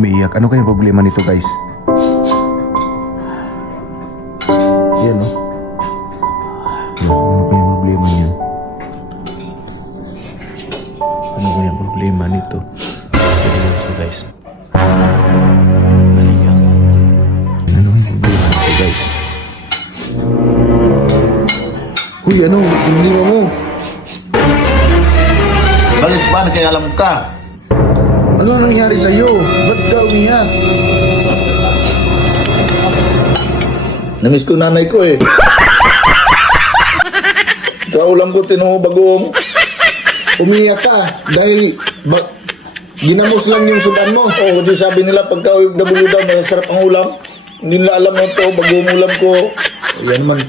umiiyak. Ano kaya problema nito, guys? Yan, no? Ano kaya problema niyan? Ano kaya problema nito? Seryoso, guys. Umiiyak. Ano kaya problema nito, guys? Uy, ano? Siniliwa mo. Bakit ba? Nagkakalam ka? Ano ang nangyari sa'yo? Ba't ka umiyak? Namiss ko nanay ko eh. Sa ulam ko, tinuho bagong. Umiyak ka dahil ginamos lang yung sudan mo. Oo, kasi sabi nila pagka OFW daw, masarap ang ulam. Hindi nila alam mo ito, bagong ulam ko. Yan man